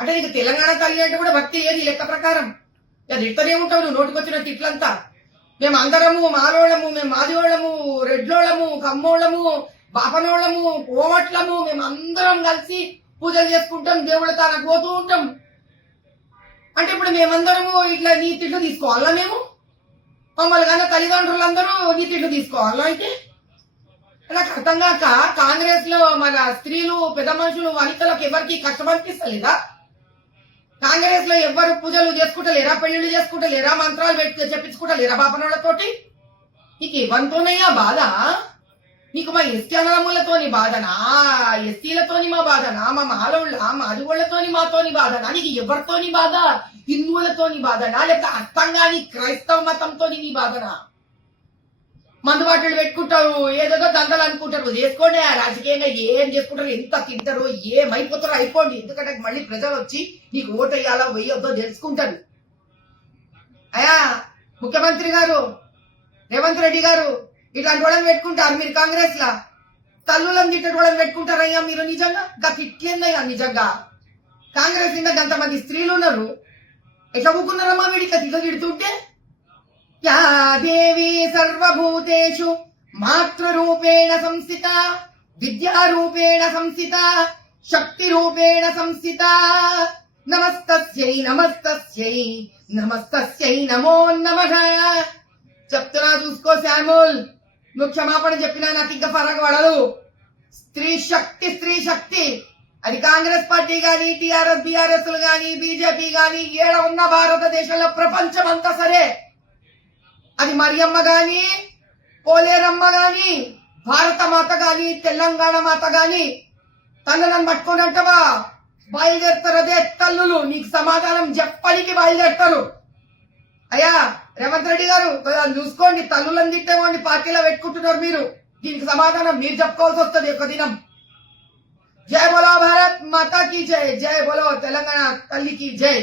అంటే నీకు తెలంగాణ తల్లి అంటే కూడా భక్తి ఏది లెక్క ప్రకారం? తిట్టనే ఉంటావు నువ్వు నోటికొచ్చిన తిట్లంతా. మేము అందరము మాలోళ్ళము, మేము మాదివాళ్ళము, రెడ్లోళ్ళము, కమ్మోళ్ళము, బాపనోళ్ళము, కోమట్లము, మేము అందరం కలిసి పూజలు చేసుకుంటాం, దేవుళ్ళ తానకు పోతూ ఉంటాం. అంటే ఇప్పుడు మేమందరము ఇట్లా నీ తిట్లు తీసుకోవాలా? మేము మమ్మల్ని కన్నా తల్లిదండ్రులందరూ నీ తిట్లు తీసుకోవాలా? అయితే నాకు అర్థం కాక కాంగ్రెస్ లో మన స్త్రీలు, పెద్ద మనుషులు, వనితలకు ఎవరికి కష్టం అనిపిస్తలేదా? కాంగ్రెస్ లో ఎవరు పూజలు చేసుకుంటలేరా, పెళ్లిళ్ళు చేసుకుంటలేరా, మంత్రాలు చెప్పించుకుంటలేరా బాపనోళ్లతోటి? నీకు ఎవరితోనయ్యా బాధ? నీకు మా ఎస్టీ అన్నదమ్ములతోని బాధనా, ఎస్సీలతోని మా బాధనా, మా మాలోళ్ళ మాదిగోళ్లతోని మాతోని బాధనా? నీకు ఎవరితోని బాధ? హిందువులతోని బాధనా, లేకపోతే అర్థంగా నీ క్రైస్తవ మతంతో నీ బాధనా? మందుబాటులు పెట్టుకుంటారు, ఏదో దండలు అనుకుంటారు. చేసుకోండి, రాజకీయంగా ఏం చేసుకుంటారు, ఎంత తింటారో ఏమైపోతారో అయిపోండి. ఎందుకంటే మళ్ళీ ప్రజలు వచ్చి నీకు ఓటు వేయాలో వేయొద్దో తెలుసుకుంటారు. అయ్యా ముఖ్యమంత్రి గారు రేవంత్ రెడ్డి గారు ఇట్లాంటి వాళ్ళని పెట్టుకుంటారు మీరు కాంగ్రెస్ లా. తల్లులను తిట్టే వాళ్ళని పెట్టుకుంటారయ్యా మీరు. నిజంగా తిట్లేదయ్యా నిజంగా. కాంగ్రెస్ నిండా అంతమంది స్త్రీలు ఉన్నారు, ఎట్లా ఊకున్నారమ్మా వీడికి తిట్ల తిడుతుంటే? యా దేవి సర్వభూతేషు మాతృరూపేణ సంస్థిత, విద్యారూపేణ సంస్థిత, శక్తి రూపేణ సంస్థిత. నమస్తస్యై నమస్తస్యై నమస్తస్యై నమో నమః. చెప్తున్నా చూసుకో శామ్యూల్, నువ్వు క్షమాపణ చెప్పినా నాకు ఇంకా ఫరక్ పడదు. స్త్రీ శక్తి, స్త్రీ శక్తి. అది కాంగ్రెస్ పార్టీ గాని, టిఆర్ఎస్ బిఆర్ఎస్ గాని, బీజేపీ గాని, ఏడ ఉన్న భారతదేశంలో ప్రపంచం అంతా సరే, అది మరియమ్మ గాని, పోలేరమ్మ గాని, భారత మాత గాని, తెలంగాణ మాత గాని తనను పట్టుకొని అంటవా బయలుదేరుతారు. అదే తల్లులు నీకు సమాధానం చెప్పడానికి బయలుదేరుతారు. అయ్యా రేవంత్ రెడ్డి గారు చూసుకోండి, తల్లులను తిట్టేవాడిని పార్టీలో పెట్టుకుంటున్నారు మీరు. దీనికి సమాధానం మీరు చెప్పుకోవాల్సి వస్తుంది ఒక దినం. జై బోలో భారత్ మాతా కీ జై, జై బోలో తెలంగాణ తల్లికి జై.